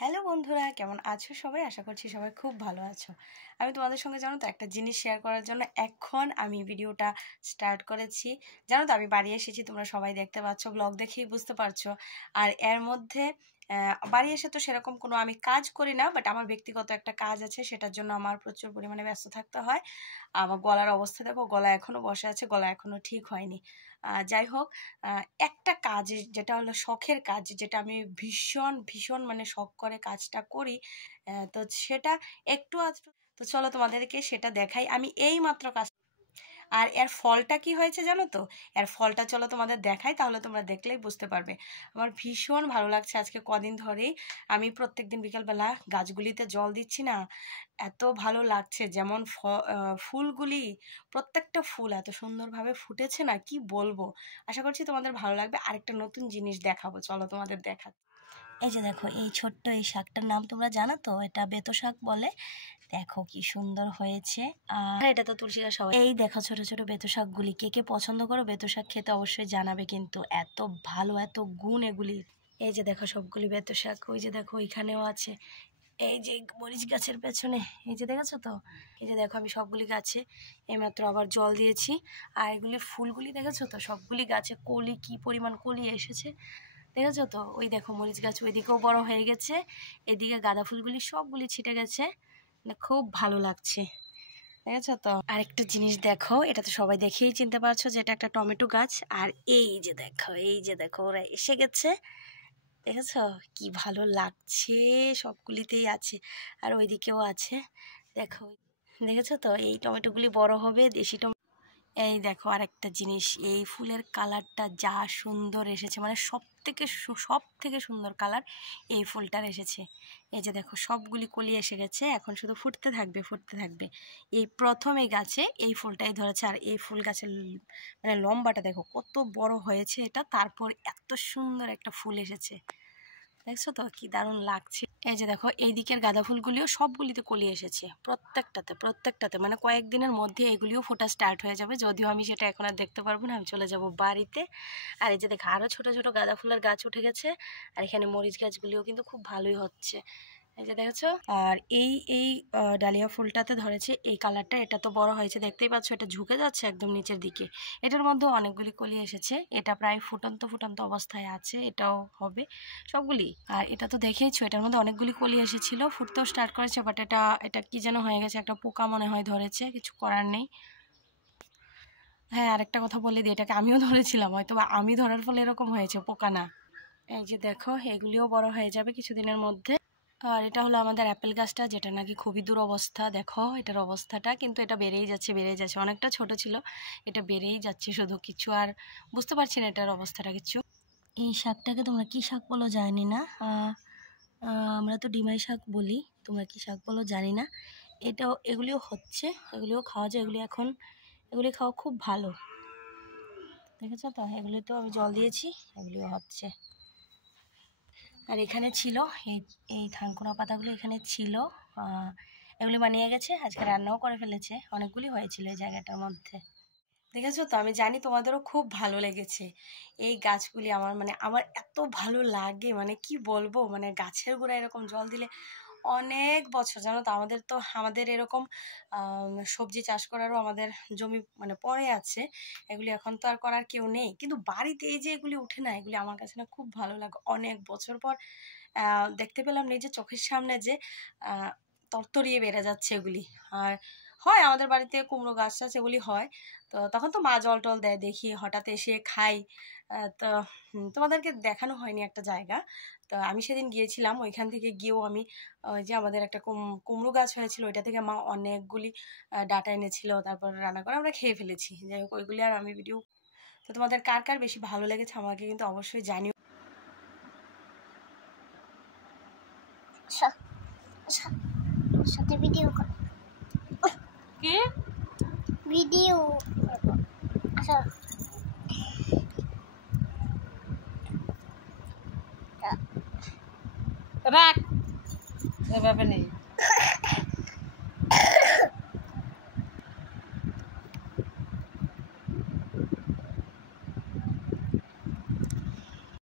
Hello বন্ধুরা, কেমন আছো সবাই? আশা করছি সবাই খুব ভালো আছো। আমি তোমাদের সঙ্গে জানো তো একটা জিনিস শেয়ার করার জন্য এখন আমি ভিডিওটা স্টার্ট করেছি। জানো তো আমি বাড়ি এসেছি, তোমরা সবাই দেখতে পাচ্ছ, ব্লগ দেখেই বুঝতে পারছো। আর এর মধ্যে বাড়ি এসে তো সেরকম কোনো আমি কাজ করি না, বাট আমার ব্যক্তিগত একটা কাজ আছে, সেটার জন্য আমার প্রচুর পরিমাণে ব্যস্ত থাকতে হয়। আমার গলার অবস্থা দেখো, গলা এখনও বসে আছে, গলা এখনও ঠিক হয়নি। যাই হোক, একটা কাজ যেটা হলো শখের কাজ, যেটা আমি ভীষণ ভীষণ মানে শখ করে কাজটা করি, তো সেটা একটু আধটু, তো চলো তোমাদেরকে সেটা দেখাই। আমি এই মাত্র কাজ, আর এর ফলটা কি হয়েছে জানো তো? এর ফলটা চলো তোমাদের দেখাই, তাহলে তোমরা দেখলেই বুঝতে পারবে। আমার ভীষণ ভালো লাগছে। আজকে কদিন ধরেই আমি প্রত্যেকদিন বিকালবেলা গাছগুলিতে জল দিচ্ছি না, এত ভালো লাগছে। যেমন ফুলগুলি, প্রত্যেকটা ফুল এত সুন্দরভাবে ফুটেছে না, কি বলবো। আশা করছি তোমাদের ভালো লাগবে। আরেকটা নতুন জিনিস দেখাবো, চলো তোমাদের দেখা। এই যে দেখো, এই ছোট্ট এই শাকটার নাম তোমরা জানো তো? এটা বেতো শাক বলে। দেখো কি সুন্দর হয়েছে। আর এটা তো তুলসী গাছ। এই দেখো ছোট ছোট বেতো শাকগুলি, কে কে পছন্দ করো বেতো শাক খেতে অবশ্যই জানাবে, কিন্তু এত ভালো, এত গুণ এগুলির। এই যে দেখো সবগুলি বেতো শাক, ওই যে দেখো ওইখানেও আছে। এই যে মরিচ গাছের পেছনে, এই যে দেখেছো তো? এই যে দেখো আমি সবগুলি গাছে এইমাত্র আবার জল দিয়েছি। আর এগুলির ফুলগুলি দেখেছো তো? সবগুলি গাছে কলি, কি পরিমাণ কলি এসেছে দেখেছো তো? ওই দেখো মরিচ গাছ ওইদিকেও বড় হয়ে গেছে, এদিকে গাঁদা ফুলগুলি সবগুলি ছিটে গেছে, মানে খুব ভালো লাগছে। দেখেছো তো? আরেকটা জিনিস দেখো, এটা তো সবাই দেখেই চিনতে পারছো যে এটা একটা টমেটো গাছ। আর এই যে দেখো, এই যে দেখো ওরা এসে গেছে, দেখেছো কি ভালো লাগছে। সবগুলিতেই আছে, আর ওইদিকেও আছে। দেখো, দেখেছো তো? এই টমেটোগুলি বড় হবে, দেশি টমেটো। এই দেখো আরেকটা জিনিস, এই ফুলের কালারটা যা সুন্দর এসেছে, মানে সব থেকে সুন্দর কালার এই ফুলটার এসেছে। এই যে দেখো সবগুলি কলি এসে গেছে, এখন শুধু ফুটতে থাকবে, ফুটতে থাকবে। এই প্রথম এই গাছে এই ফুলটাই ধরেছে। আর এই ফুল গাছের মানে লম্বাটা দেখো কত বড় হয়েছে এটা, তারপর এত সুন্দর একটা ফুল এসেছে। দেখছো তো কি দারুণ লাগছে। এই যে দেখো এই দিকের গাঁদা ফুলগুলিও সবগুলিতে কলি এসেছে, প্রত্যেকটাতে মানে কয়েকদিনের মধ্যে এগুলিও ফোটা স্টার্ট হয়ে যাবে, যদিও আমি সেটা এখন আর দেখতে পারবো না, আমি চলে যাব বাড়িতে। আর এই যে দেখো আরও ছোট ছোট গাঁদা ফুলের গাছ উঠে গেছে। আর এখানে মরিচ গাছগুলিও কিন্তু খুব ভালোই হচ্ছে, এই যে দেখেছো। আর এই ডালিয়া ফুলটাতে ধরেছে এই কালারটা, এটা তো বড় হয়েছে দেখতেই পাচ্ছ, এটা ঝুঁকে যাচ্ছে একদম নিচের দিকে। এটার মধ্যে অনেকগুলি কলি এসেছে, এটা প্রায় ফুটন্ত ফুটন্ত অবস্থায় আছে, এটাও হবে সবগুলি। আর এটা তো দেখেইছো, এটার মধ্যে অনেকগুলি কলি এসেছিল, ফুটতেও স্টার্ট করেছে, বাট এটা কি যেন হয়ে গেছে, একটা পোকা মনে হয় ধরেছে, কিছু করার নেই। হ্যাঁ, আরেকটা কথা বলে দিই, এটাকে আমিও ধরেছিলাম, হয়তো আমি ধরার ফলে এরকম হয়েছে, পোকা না। এই যে দেখো এগুলিও বড় হয়ে যাবে কিছুদিনের মধ্যে। আর এটা হলো আমাদের অ্যাপেল গাছটা, যেটা নাকি খুবই দুরবস্থা। দেখো এটার অবস্থাটা, কিন্তু এটা বেড়েই যাচ্ছে, অনেকটা ছোট ছিল, এটা বেড়েই যাচ্ছে শুধু, কিছু আর বুঝতে পারছি না এটার অবস্থাটা কিছু। এই শাকটাকে তোমরা কি শাক বলো জানি না, আমরা তো ডিমাই শাক বলি, তোমরা কি শাক বলো জানি না। এগুলিও হচ্ছে, এগুলিও খাওয়া যায়, এগুলি খাওয়া খুব ভালো। দেখেছো তো? এগুলি তো আমি জল দিয়েছি, এগুলিও হচ্ছে। আর এখানে ছিল এই থানকুনা পাতাগুলো, এখানে ছিল, এগুলি বানিয়ে গেছে, আজকে রান্নাও করে ফেলেছে, অনেকগুলি হয়েছিল এই জায়গাটার মধ্যে। দেখেছো তো? আমি জানি তোমাদেরও খুব ভালো লেগেছে এই গাছগুলি। আমার এত ভালো লাগে, মানে কি বলবো, মানে গাছের গোড়ায় এরকম জল দিলে অনেক বছর, জানো তো আমাদের এরকম সবজি চাষ করারও আমাদের জমি মানে পড়ে আছে, এগুলি এখন তো আর করার কেউ নেই, কিন্তু বাড়িতে এই যে এগুলি উঠে না, এগুলি আমার কাছে না খুব ভালো লাগে। অনেক বছর পর দেখতে পেলাম নিজের চোখের সামনে যে তরতরিয়ে বেড়ে যাচ্ছে এগুলি। আর হয় আমাদের বাড়িতে কুমড়ো গাছ টাছ এগুলি হয়, তো তখন তো মা জল টল দেয়, দেখি হঠাৎ এসে খাই। তো তোমাদেরকে দেখানো হয়নি একটা জায়গা, তো আমি সেদিন গিয়েছিলাম, ওইখান থেকে গিয়েও আমি ওই যে আমাদের একটা কুমড়ো গাছ হয়েছিল, ওইটা থেকে মা অনেকগুলি ডাটা এনেছিল, তারপর রান্না করে আমরা খেয়ে ফেলেছি। যাই হোক, ওইগুলি আর আমি ভিডিও, তো তোমাদের কার কার বেশি ভালো লেগেছে আমাকে কিন্তু অবশ্যই জানিও। সাথে ভিডিও কর, কি ভিডিও আচ্ছা রাখ, এভাবে নেই।